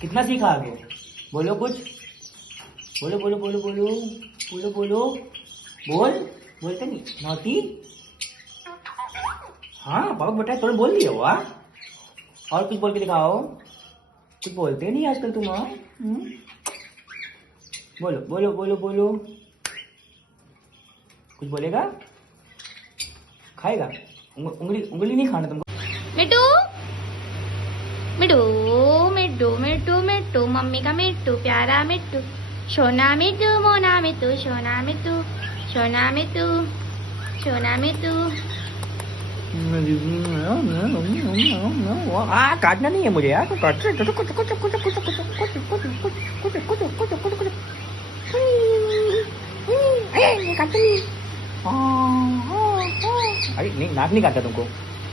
कितना सीखा आगे? बोलो कुछ, बोलो बोलो बोलो बोलो बोलो बोलो, बोल, बोलते नहीं, नौटी। हाँ बहुत बेटा तुम बोल लिया हुआ, और कुछ बोल के दिखाओ। कुछ बोलते नहीं आजकल तुम। हाँ बोलो बोलो बोलो बोलो, कुछ बोलेगा? खाएगा? उंगली उंगली नहीं खाना तुमको। मिट्टू मिट्टू मिट्टू मिट्टू मिट्टू, मम्मी का मिट्टू, प्यारा मिट्टू, सोना मिट्टू, मोना मिट्टू, सोना मिट्टू, सोना मिट्टू, सोना मिट्टू। काटना नहीं है मुझे यार, काट अरे नहीं, नाक नहीं काटता तुमको।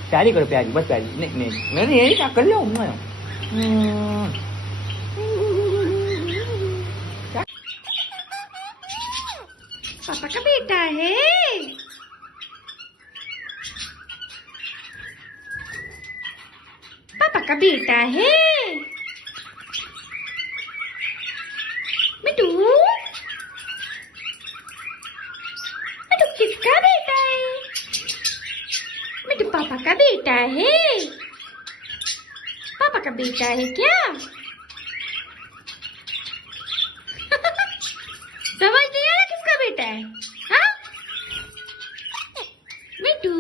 प्यारी करो, प्यारी, बस प्यारी। नहीं नहीं नहीं, यही क्या कर लो। पापा का बेटा है, पापा का बेटा है। मिट्टू मिट्टू किसका बेटा है? मिट्टू पापा का बेटा है, पापा का बेटा है क्या? समझ नहीं आया किसका बेटा है? हाँ मिट्टू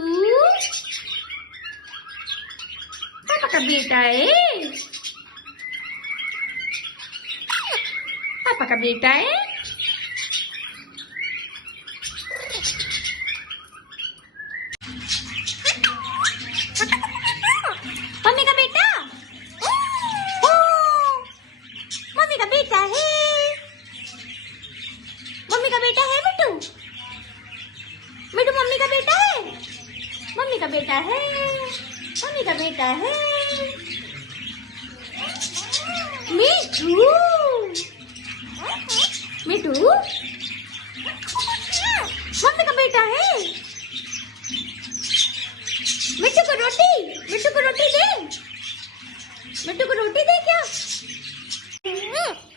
पापा का बेटा है, पापा का बेटा है। मम्मी का बेटा, मम्मी का बेटा है, मम्मी का बेटा है मिट्टू, मिट्टू मम्मी का बेटा है, मम्मी का बेटा है, मम्मी का बेटा है। मिट्टू मिट्टू मम्मी का बेटा है। मिट्टू को रोटी, मिट्टू को रोटी दे, मिट्टू को रोटी दे क्या?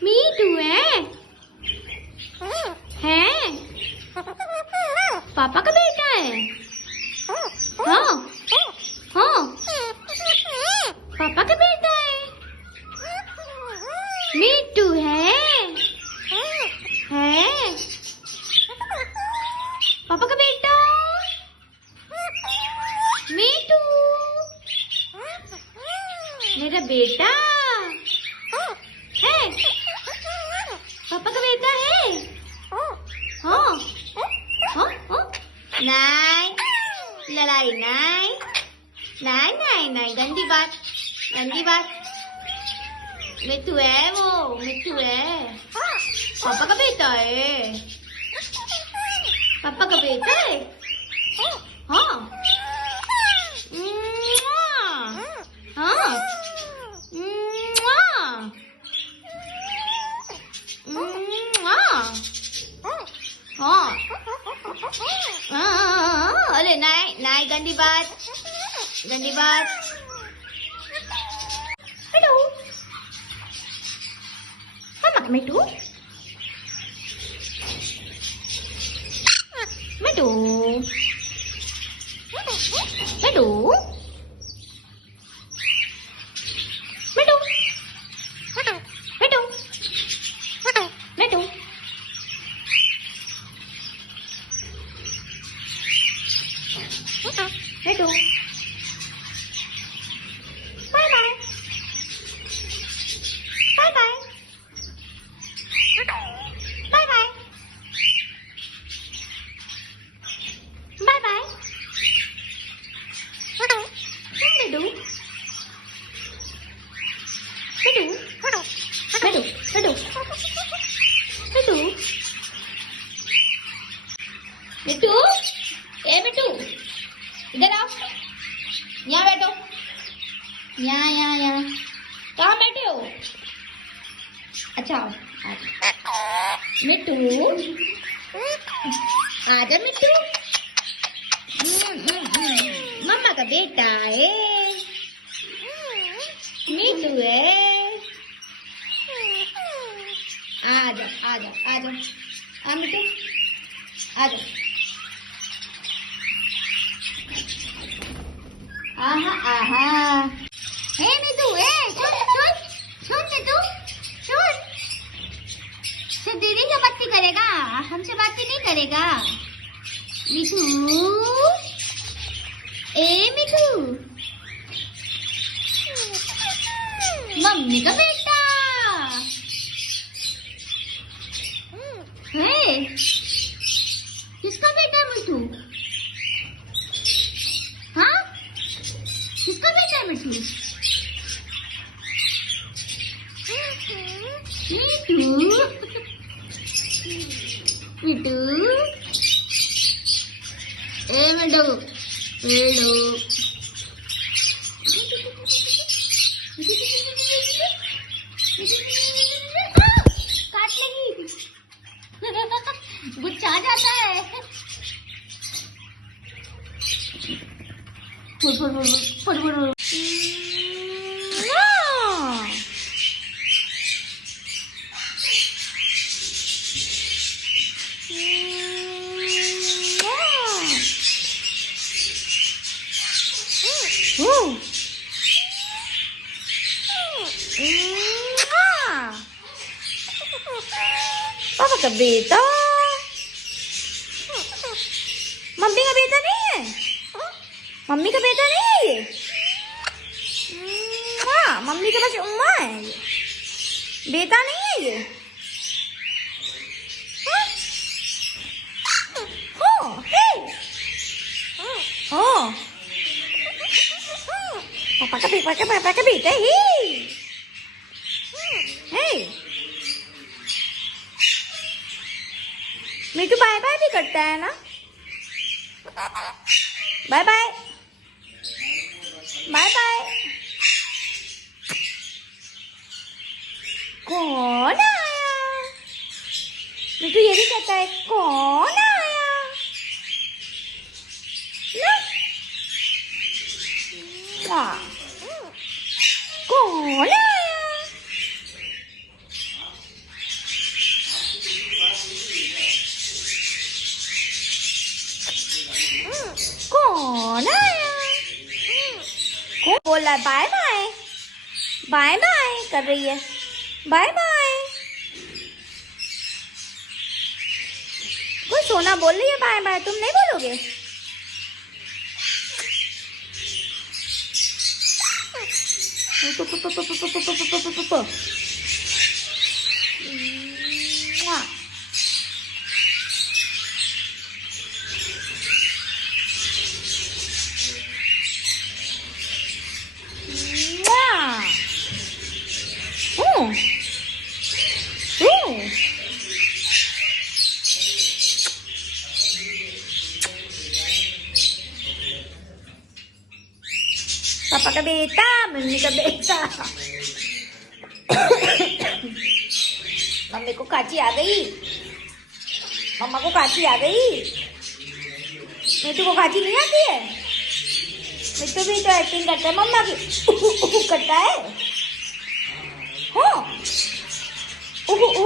मिट्टू है पापा का बेटा है। हाँ हाँ पापा का बेटा है। मिट्टू है पापा का बेटा। मिट्टू मेरा बेटा है, पापा का बेटा है। हाँ हाँ हाँ, नहीं लड़ाई नहीं, नहीं नहीं नहीं, गंदी बात, गंदी बात। मिट्टू है वो, मिट्टू है, पापा का बेटा है, पापा का बेटा है। हाँ हाँ हाँ, अरे नहीं नहीं, गंदी बात, गंदी बात। हेलो मम्मा का मिट्टू, मिट्टू मिट्टू मिट्टू मिट्टू मिट्टू मिट्टू bye bye, bye bye, bye bye, bye bye. मिट्टू मिट्टू मिट्टू मिट्टू मिट्टू मिट्टू, ए मिट्टू इधर आओ, यहाँ बैठो, यहाँ यहाँ यहाँ। कहाँ बैठे हो? अच्छा आओ, मिट्टू आजा मिट्टू, मम्मा का बेटा है, मिट्टू है, आजा आजा आजा आ मिट्टू आजा आहा आहा हे मिट्टू सुन सुन सुन मिट्टू सुन सिर्फ दीदी से बात करेगा हमसे बात नहीं करेगा मिट्टू ए मिट्टू मम्मी का बेटा है किसका बेटा है मिट्टू हाँ किसका बेटा है मिट्टू मिट्टू मिट्टू ए मिट्टू मिट्टू काट लेगी गुच्छा आ जाता है foot foot foot foot foot foot पापा का बेटा मम्मी का बेटा नहीं है मम्मी का बेटा नहीं है ये हाँ मम्मी के पास उम्मा है ये बेटा नहीं है ये पापा का बेटा ही मिट्टू बाय बाय भी करता है ना बाय बाय बाय बाय कौन आया मिट्टू ये भी कहता है कौन आया ना कौन आया कौन आया कौन बोला बाय बाय बाय बाय कर रही है बाय बाय कोई सोना बोल रही है बाय बाय तुम नहीं बोलोगे पापा का बेटा मम्मी का बेटा मम्मी को काची आ गई मम्मा को काची आ गई मिट्टू को काची नहीं आती है मिट्टू भी तो एक्टिंग करता है मम्मा की करता है हो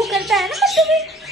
करता है ना मिट्टू भी